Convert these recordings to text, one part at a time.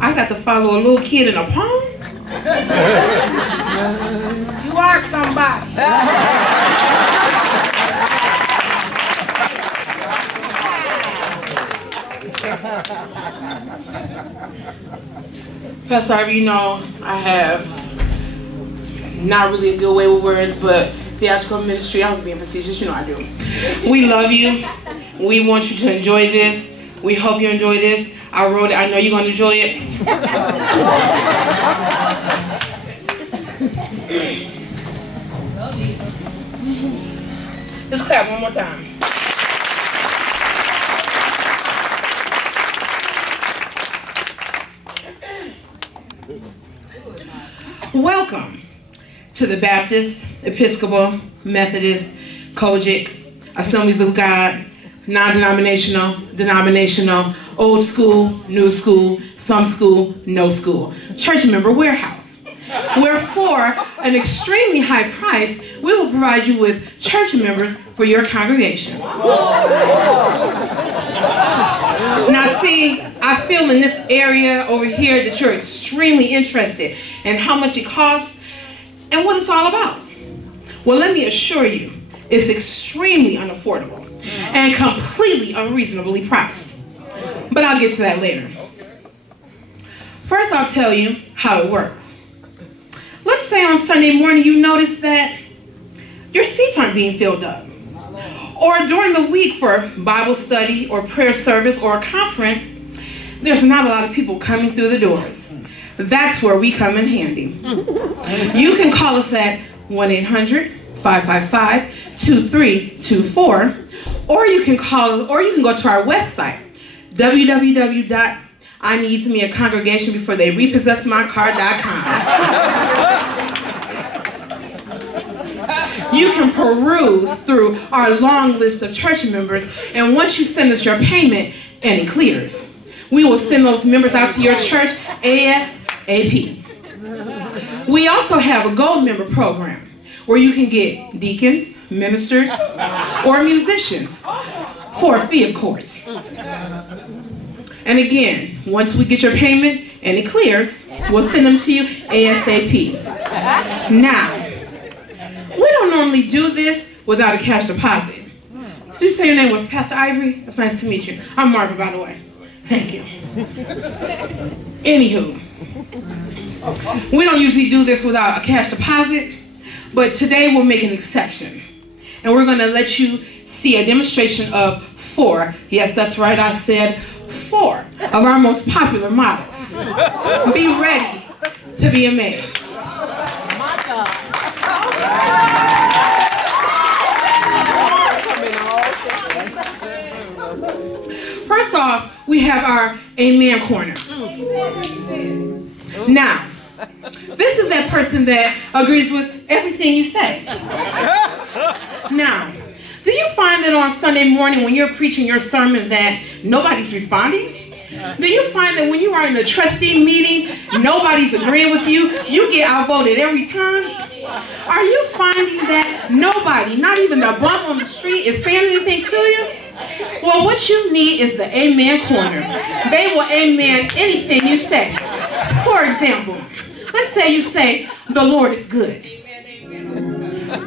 I got to follow a little kid in a pond? You are somebody. Pastor Ivy, you know, I have not really a good way with words, but Theatrical Ministry, I was being facetious, you know I do. We love you. We want you to enjoy this. We hope you enjoy this. I wrote it. I know you're going to enjoy it. Just clap one more time. Welcome to the Baptist, Episcopal, Methodist, Kojic, Assemblies of God, non-denominational, denominational, old school, new school, some school, no school, church member warehouse, where for an extremely high price, we will provide you with church members for your congregation. Now see, I feel in this area over here that you're extremely interested in how much it costs and what it's all about. Well, let me assure you, it's extremely unaffordable and completely unreasonably priced. But I'll get to that later. First, I'll tell you how it works. Let's say on Sunday morning you notice that your seats aren't being filled up. Or during the week for Bible study or prayer service or a conference, there's not a lot of people coming through the doors. That's where we come in handy. You can call us at 1-800-555-2324, or you can go to our website, www.ineedsmeacongregationbeforetheyrepossessmycar.com. You can peruse through our long list of church members, and once you send us your payment and it clears, we will send those members out to your church ASAP. We also have a gold member program where you can get deacons, ministers, or musicians for a fee, of course. And again, once we get your payment and it clears, we'll send them to you ASAP. Now, we don't normally do this without a cash deposit. Did you say your name was Pastor Ivory? It's nice to meet you. I'm Marva, by the way. Thank you. Anywho, we don't usually do this without a cash deposit, but today we'll make an exception. And we're going to let you see a demonstration of 4, yes, that's right, I said 4 of our most popular models. Be ready to be amazed. First off, we have our Amen Corner. Now, this is that person that agrees with everything you say. Now, do you find that on Sunday morning when you're preaching your sermon that nobody's responding? Do you find that when you are in a trustee meeting, nobody's agreeing with you? You get outvoted every time? Are you finding that nobody, not even the bum on the street, is saying anything to you? Well, what you need is the Amen Corner. They will amen anything you say. For example, let's say you say, the Lord is good.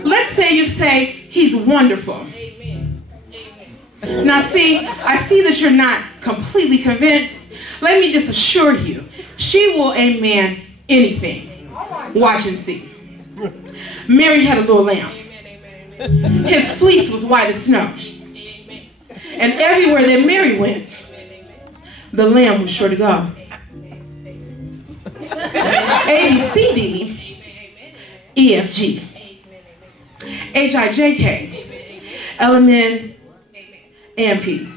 Let's say you say, He's wonderful. Now see, I see that you're not completely convinced. Let me just assure you, she will amen anything. Watch and see. Mary had a little lamb. His fleece was white as snow. And everywhere that Mary went, the lamb was sure to go. A, B, C, D, E, F, G, H, I, J, K, L, M, N, A, M, P.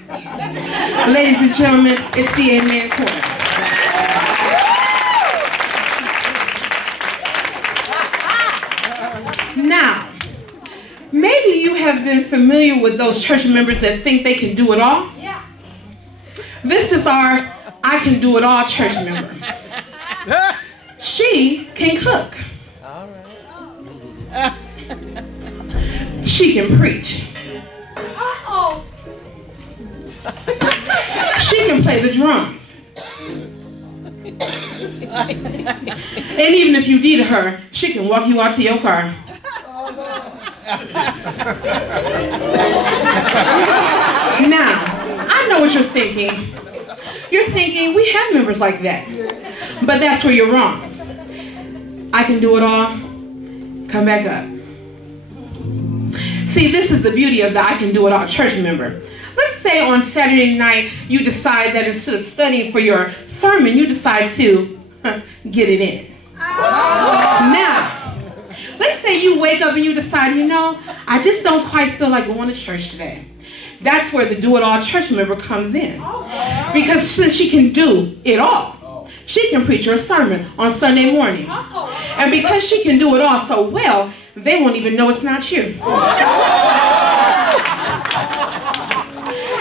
Ladies and gentlemen, it's the Amen Corner. Now, maybe you have been familiar with those church members that think they can do it all. Yeah. This is our I can do it all church member. She can cook. All right. She can preach. Uh-oh. She can play the drums. And even if you needed her, she can walk you out to your car. Now, I know what you're thinking. You're thinking, we have members like that. But that's where you're wrong. I can do it all. Come back up. See, this is the beauty of the I can do it all church member. Let's say on Saturday night, you decide that instead of studying for your sermon, you decide to get it in. Now, let's say you wake up and you decide, you know, I just don't quite feel like going to church today. That's where the do-it-all church member comes in. Because since she can do it all, she can preach your sermon on Sunday morning. And because she can do it all so well, they won't even know it's not you.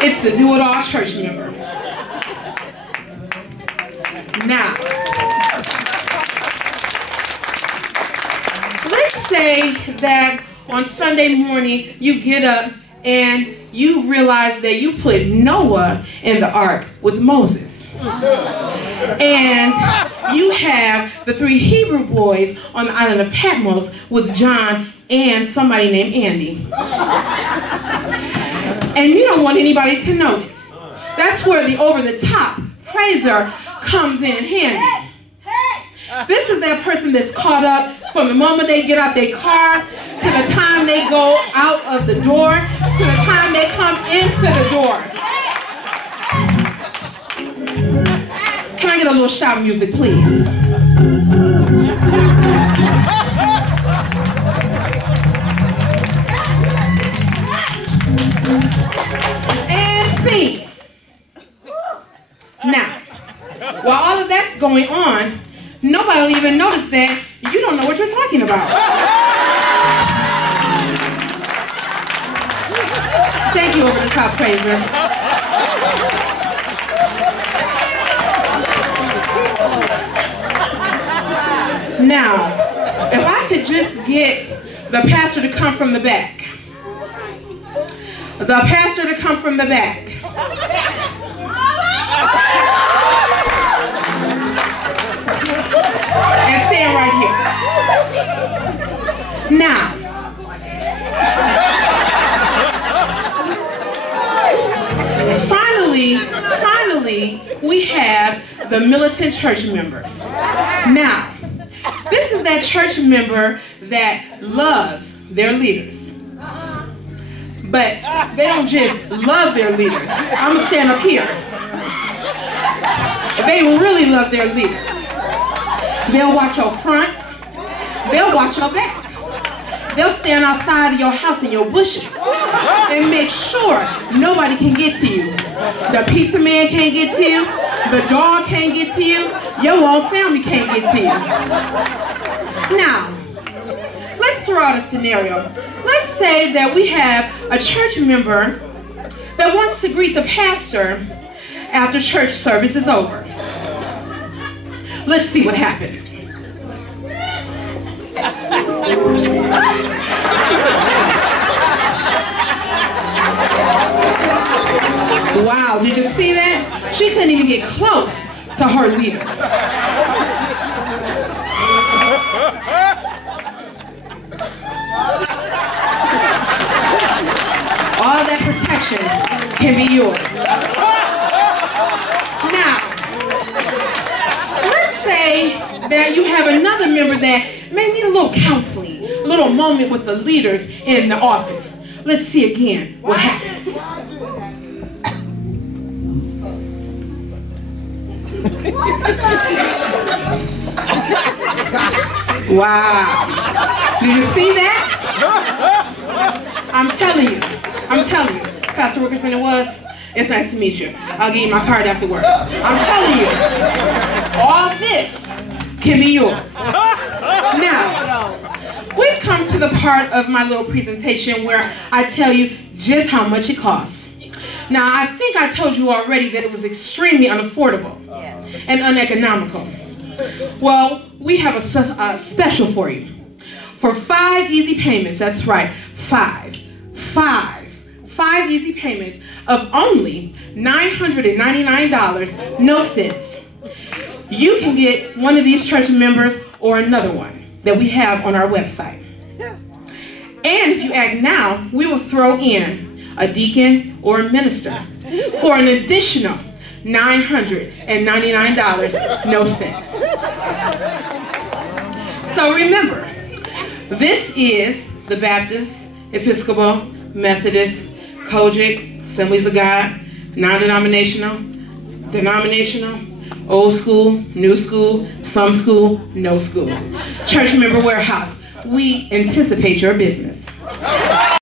It's the do-it-all church member. Now, let's say that on Sunday morning you get up and you realize that you put Noah in the ark with Moses. And you have the 3 Hebrew boys on the island of Patmos with John and somebody named Andy. And you don't want anybody to notice. That's where the over-the-top praiser comes in handy. This is that person that's caught up from the moment they get out their car to the time they go out of the door to the time they come into the door. Can I get a little shout music, please? And scene. Now, while all of that's going on, nobody will even notice that you don't know what you're talking about. Thank you, over the top praiser. Now, if I could just get the pastor to come from the back. The pastor to come from the back. And stand right here. Now, finally, we have the militant church member. Now, this is that church member that loves their leaders. But they don't just love their leaders. I'm going to stand up here. They really love their leaders. They'll watch your front. They'll watch your back. They'll stand outside of your house in your bushes and make sure nobody can get to you. The pizza man can't get to you. The dog can't get to you. Your whole family can't get to you. Now, let's throw out a scenario. Let's say that we have a church member that wants to greet the pastor after church service is over. Let's see what happens. Wow, did you see that? She couldn't even get close to her leader. All that protection can be yours. Now, let's say that you have another member that may need a little counseling, a little moment with the leaders in the office. Let's see again what happens. Wow. Did you see that? I'm telling you. Pastor Wilkerson, it was. It's nice to meet you. I'll give you my card afterwards. I'm telling you. All this can be yours. Now, we've come to the part of my little presentation where I tell you just how much it costs. Now, I think I told you already that it was extremely unaffordable and uneconomical. Well, we have a special for you. For 5 easy payments, that's right, 5 easy payments of only $999, no cents. you can get one of these church members or another one that we have on our website. And if you act now, we will throw in a deacon or a minister for an additional $999, no cents. So remember, this is the Baptist, Episcopal, Methodist, Kojic, Assemblies of God, non-denominational, denominational, old school, new school, some school, no school. Church Member Warehouse, we anticipate your business.